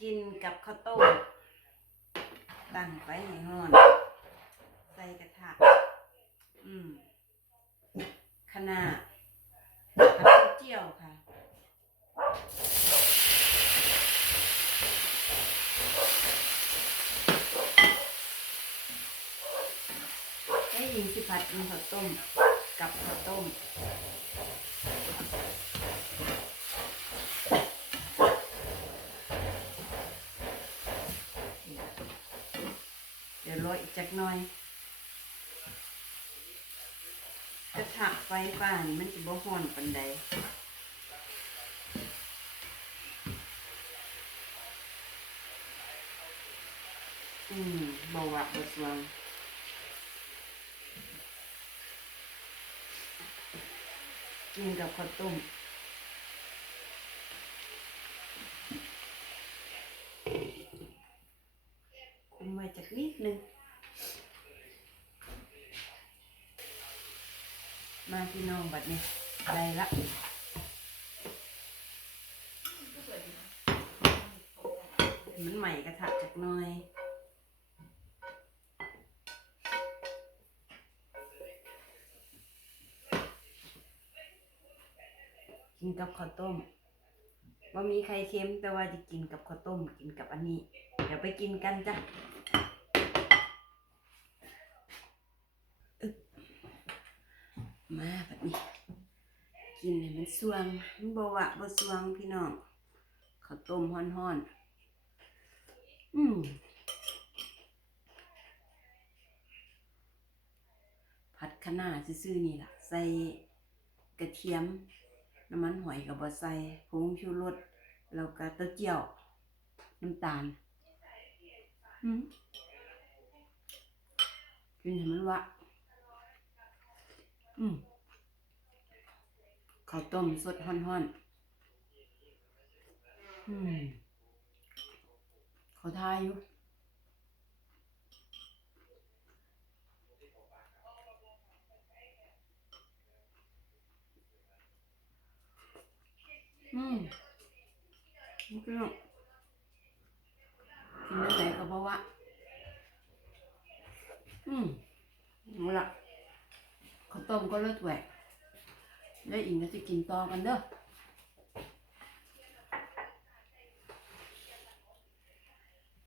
กินกับข้าวต้มตั้งไปให้ร้อน ใส่กระทะอืมขนาดผัดเจียวค่ะให้ยิงสิผัดกินข้าวต้ม กับข้าวต้ม จักหน่อยกระทะไฟป่านี่มันจะบ่ฮ้อนปานใดอืมบ่วะบ่สวงกินกับข้าวต้มคุมไว้จักนิดนึง มาพี่น้องบัดนี้ได้ละมันใหม่กระทะจักน่อยกินกับข้าวต้มว่ามีไข่เค็มแต่ว่าจะกินกับข้าวต้ม กินกับอันนี้ เดี๋ยวไปกินกันจ้ะอึ๊บ มาแบบนี้ กินให้มันสวงมันบวะบสวงพี่น้องข้าวต้มฮ้อนๆอืมผัดคะน้าซื่อๆนี่ล่ะ ใส่กระเทียม น้ำมันหอยกับบะใส่ผงชูรสแล้วก็เต้าเจี้ยว น้ำตาล อืมกินให้มันวะ อืมข้าวต้มสดฮ้อนๆอืมเขาทายอยู่อืมนี่ก็กินได้ไหนก็เพราะว่า อืมเอาละ ข้าวต้มก็รสแหวกแล้วอิงก็จะกินต่อกันเด้อ